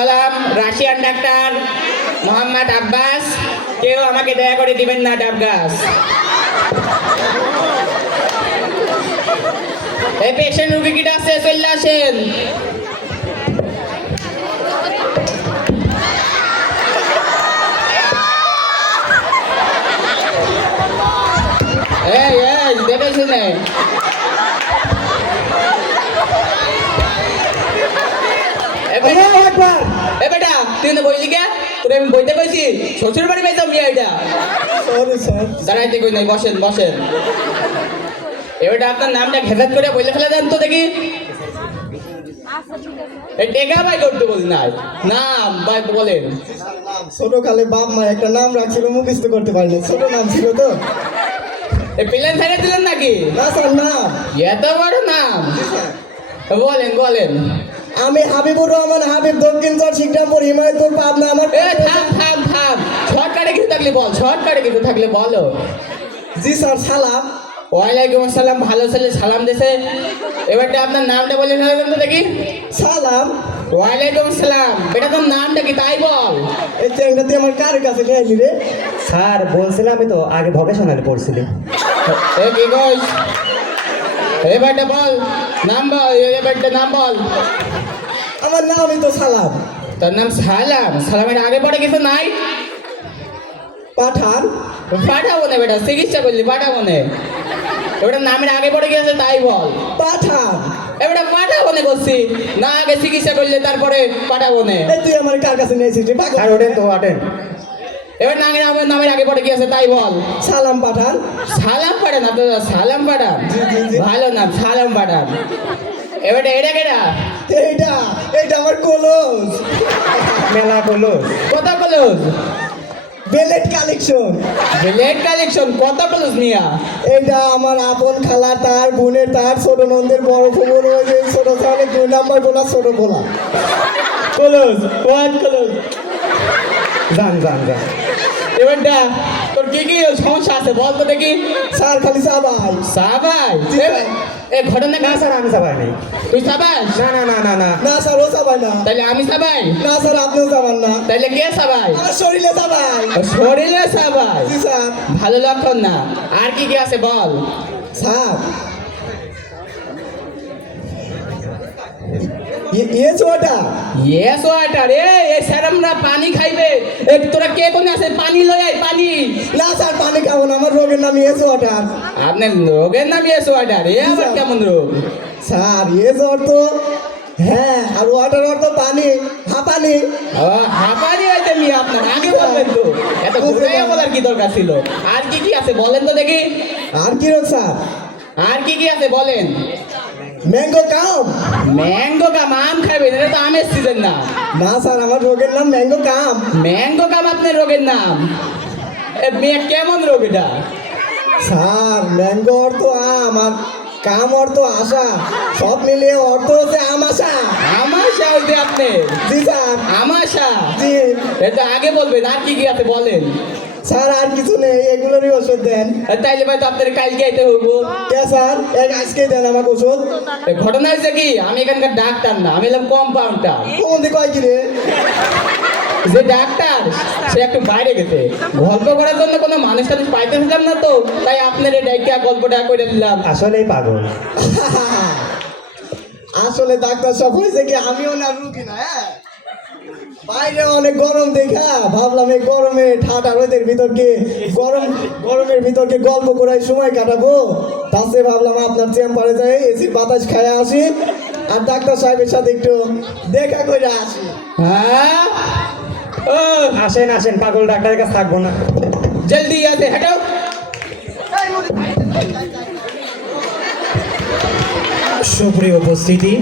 হলাম Russian doctor Mohammad Abbas. কেউ আমাকে দয়া করে দিবেন না ডাব গাছ। এই পেশেন্ট রুগী কিটা আছে, চলে আসেন। এই এই দেখে শুনে এ বেটা তুই না বইলি কে? তোর আমি বইতে কইছি শ্বশুর বাড়ি পাইতাম মিয়া এটা। Sorry sir. দাঁড়াইতে কই নাই, বসেন বসেন। এবারটা আপনার নামটা ঘেজাত করে বইলে ফেলে দেন তো দেখি। এই টেকা ভাই করতে বলি না, নাম ভাই বলেন। ছোটকালে বাপ মা একটা নাম রাখছিল, মুখস্থ করতে পারিনি, ছোট নাম ছিল তো। এই প্লেন ছেড়ে দিলেন নাকি? না স্যার, না। এত বড় নাম, বলেন বলেন। আমি হাবিবুর রহমান, হাবিব, দক্ষিণ চর, শিকরামপুর, হিমায়তপুর, পাবনা। আমার থাম থাম থাম, শর্টকাটে কিছু থাকলে বল, শর্টকাটে কিছু থাকলে বলো। জি স্যার, সালাম। ওয়ালাইকুম আসসালাম, ভালো ছেলে সালাম দেশে। এবারটা আপনার নামটা বলে ফেলেন তো দেখি। সালাম। ওয়ালাইকুম আসসালাম, বেটা তোর নামটা কি তাই বল। এই চ্যাংটা তুই আমার কার কাছে নিয়ে আইলি রে? স্যার বলছিলাম তো আগে ভকেশনালে পড়ছিলি। এ কি কইস? এবারটা বল নাম বল, এবারটা নাম বল। আমার নামই তো সালাম। তোর নাম সালাম? সালামের আগে পরে কিছু নাই? পাঠান। পাঠাবো না বেটা, চিকিৎসা করলি পাঠাবো না। এবারটা নামের আগে পরে গিয়েছে তাই বল। পাঠান। এবারটা পাঠাবো না করছি না, আগে চিকিৎসা করলে তারপরে পাঠাবো না। এই তুই আমার কার কাছে নিয়ে এসেছিস রে? স্যার ওঠেন তো, ওঠেন। এবার নামের আগে পরে গিয়েছে তাই বল। সালাম পাঠান। সালাম পাঠান, আপনার সালাম পাঠান, জি, জি, জি। ভালো নাম সালাম পাঠান। এবারটা এটা কেটা? এইটা এইটা আমার কলস। মেলা করলো। কত কলস? Belt collection. ব্লেড কালেকশন কত কলস নিয়া? এইটা আমার আপন খালা, তার বোনের, তার ছোট নন্দের বড় খবর হয়েছে। ছোট সামনে 2 নাম্বার গোলা, ছোট গোলা। কলস ওয়ান কলস। যান যান যান। এবারটা তোর কি কি সমস্যা আছে বল তো দেখি। স্যার খালি সাবাই। সাবাই? জি, স্যার। এ ঘটনা না না, স্যার আমি সাবাই নেই। তুই সাবাস? না না না না না। না স্যার, ও সাবাই না। তাইলে আমি সাবাই? না স্যার, আপনিও সাবান না। তাইলে কে সাবাই? আমার শরীরে সাবাই। ও শরীরে সাবাই, জি স্যার। ভালো লক্ষণ না। আর কি কি আছে বল। স্যার ইয়েছ ওটা। Yes water. এই স্যারমরা পানি খাইবে। এ তোরা কে কোনে আছে? পানি লই আই, পানি। না স্যার, পানি খাবো না, আমার রোগের নাম ইয়েছ ওয়াটার। আপনার রোগের নাম ইয়েস ওয়াটার? এ আবার কেমন রোগ? স্যার ইয়েছ অর্থ হ্যাঁ, আর ওয়াটার অর্থ পানি, হাঁপানি। ও, হাঁপানি হয়েছে মিয়া আপনার, আগে বলবেন তো। এত ঘুরে বলার কি দরকার ছিল? আর কি কি আছে বলেন তো দেখি। আর কি রোগ স্যার? আর কি কি আছে বলেন। ম্যাঙ্গো কাম। ম্যাঙ্গো কাম? আম খাইবেন? এটা তো আমের সিজন না। না স্যার, আমার রোগের নাম ম্যাঙ্গো কাম। ম্যাঙ্গো কাম আপনার রোগের নাম? এ মেয়ে কেমন রোগ এটা? স্যার ম্যাঙ্গো অর্থ আম, আর কাম অর্থ আশা, সব মিলিয়ে অর্থ হচ্ছে আমাশা। আমাশা হইতে আপনি? জি স্যার। আমাশা? জি এটা আগে বলবেন। আর কি কি আছে বলেন। স্যার, আর কিছু নেই, এগুলোরই ওষুধ দেন। তাইলে ভাই তো আপনার কালকে আইতে হইব। কে স্যার? আজকেই দেন আমাকে ওষুধ। এ ঘটনা হয়েছে কি, আমি এখানকার ডাক্তার না, আমি এলাম কম্পাউন্ডার। কোন দিকে কয় কি রে? যে ডাক্তার সে একটু বাইরে গেছে, গল্প করার জন্য কোনো মানুষ টানুষ পাইতেছিলাম না, তো তাই আপনার এই ডাইকা গল্পটা করে দিলাম। আসলেই পাগল। আসলে ডাক্তার সব হয়েছে কি, আমিও না রুগী না। হ্যাঁ, বাইরে অনেক গরম দেখা ভাবলাম এই গরমে ঠান্ডা রোদের ভিতরকে গরমের ভিতরকে গল্প করাই সময় কাটাবো। তাতে ভাবলাম আপনার চেম্বারে যাই, এসির বাতাস খায় আসি, আর ডাক্তার সাহেবের সাথে একটু দেখা করে আসি। হ্যাঁ, ও আসেন আসেন, পাগল ডাক্তারের কাছে থাকবো না। জলদি আতে হটাও। সুপ্রিয় উপস্থিতি,